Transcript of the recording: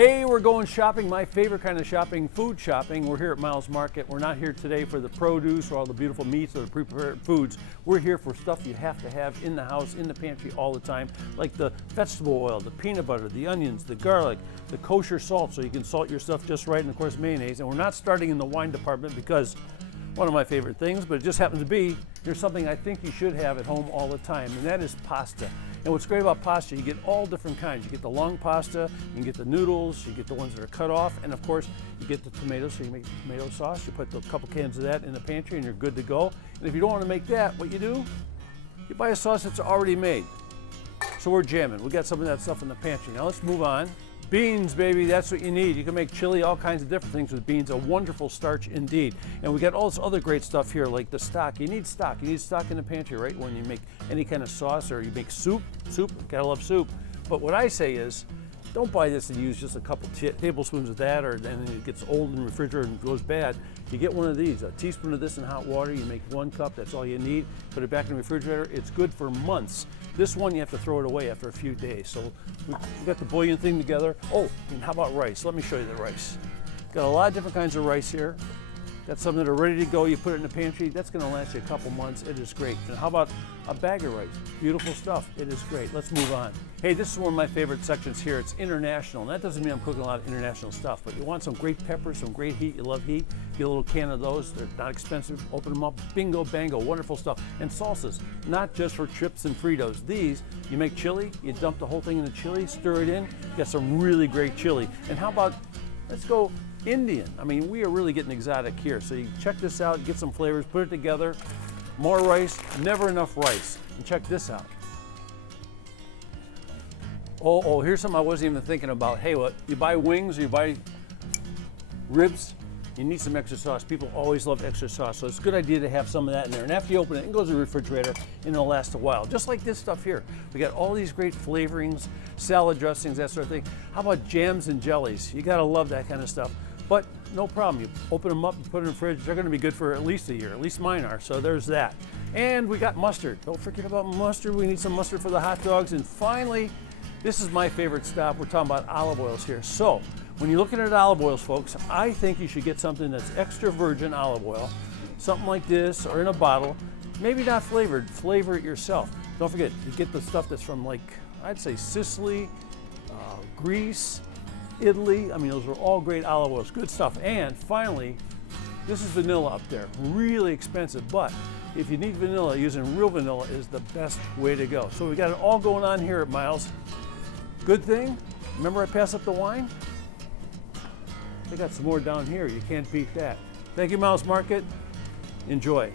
Hey, we're going shopping, my favorite kind of shopping, food shopping. We're here at Miles Market. We're not here today for the produce or all the beautiful meats or the pre-prepared foods. We're here for stuff you have to have in the house, in the pantry all the time, like the vegetable oil, the peanut butter, the onions, the garlic, the kosher salt, so you can salt your stuff just right, and of course mayonnaise. And we're not starting in the wine department because one of my favorite things, but it just happens to be, here's something I think you should have at home all the time, and that is pasta. And what's great about pasta, you get all different kinds. You get the long pasta, you can get the noodles, you get the ones that are cut off, and of course, you get the tomatoes, so you make tomato sauce. You put a couple cans of that in the pantry and you're good to go. And if you don't want to make that, what you do, you buy a sauce that's already made. So we're jamming. We got some of that stuff in the pantry. Now let's move on. Beans, baby, that's what you need. You can make chili, all kinds of different things with beans. A wonderful starch indeed. And we got all this other great stuff here, like the stock. You need stock. You need stock in the pantry, right? When you make any kind of sauce or you make soup, gotta love soup. But what I say is, don't buy this and use just a couple tablespoons of that, or then it gets old in the refrigerator and goes bad. You get one of these, a teaspoon of this in hot water, you make 1 cup, that's all you need. Put it back in the refrigerator, it's good for months. This one you have to throw it away after a few days. So we got the bouillon thing together. Oh, and how about rice? Let me show you the rice. Got a lot of different kinds of rice here. Got some that are ready to go. You put it in the pantry. That's going to last you a couple months. It is great. And how about a bag of rice? Beautiful stuff. It is great. Let's move on. Hey, this is one of my favorite sections here. It's international. And that doesn't mean I'm cooking a lot of international stuff, but you want some great peppers, some great heat. You love heat. Get a little can of those. They're not expensive. Open them up. Bingo, bango. Wonderful stuff. And salsas, not just for chips and Fritos. These, you make chili. You dump the whole thing in the chili, stir it in. You got some really great chili. And how about, let's go Indian. I mean, we are really getting exotic here. So you check this out, get some flavors, put it together. More rice, never enough rice. And check this out. Oh, here's something I wasn't even thinking about. Hey, what? You buy wings or you buy ribs, you need some extra sauce. People always love extra sauce, so it's a good idea to have some of that in there. And after you open it, it goes in the refrigerator and it'll last a while. Just like this stuff here. We got all these great flavorings, salad dressings, that sort of thing. How about jams and jellies? You gotta love that kind of stuff. But no problem, you open them up and put them in the fridge. They're gonna be good for at least a year, at least mine are, so there's that. And we got mustard. Don't forget about mustard. We need some mustard for the hot dogs. And finally, this is my favorite stop. We're talking about olive oils here. So when you're looking at olive oils, folks, I think you should get something that's extra virgin olive oil, something like this, or in a bottle. Maybe not flavored, flavor it yourself. Don't forget, you get the stuff that's from, like, I'd say Sicily, Greece, Italy. I mean, those are all great olive oils, good stuff. And finally, this is vanilla up there, really expensive, but if you need vanilla, using real vanilla is the best way to go. So we got it all going on here at Miles. Good thing, remember I passed up the wine? They got some more down here, you can't beat that. Thank you, Miles Market. Enjoy.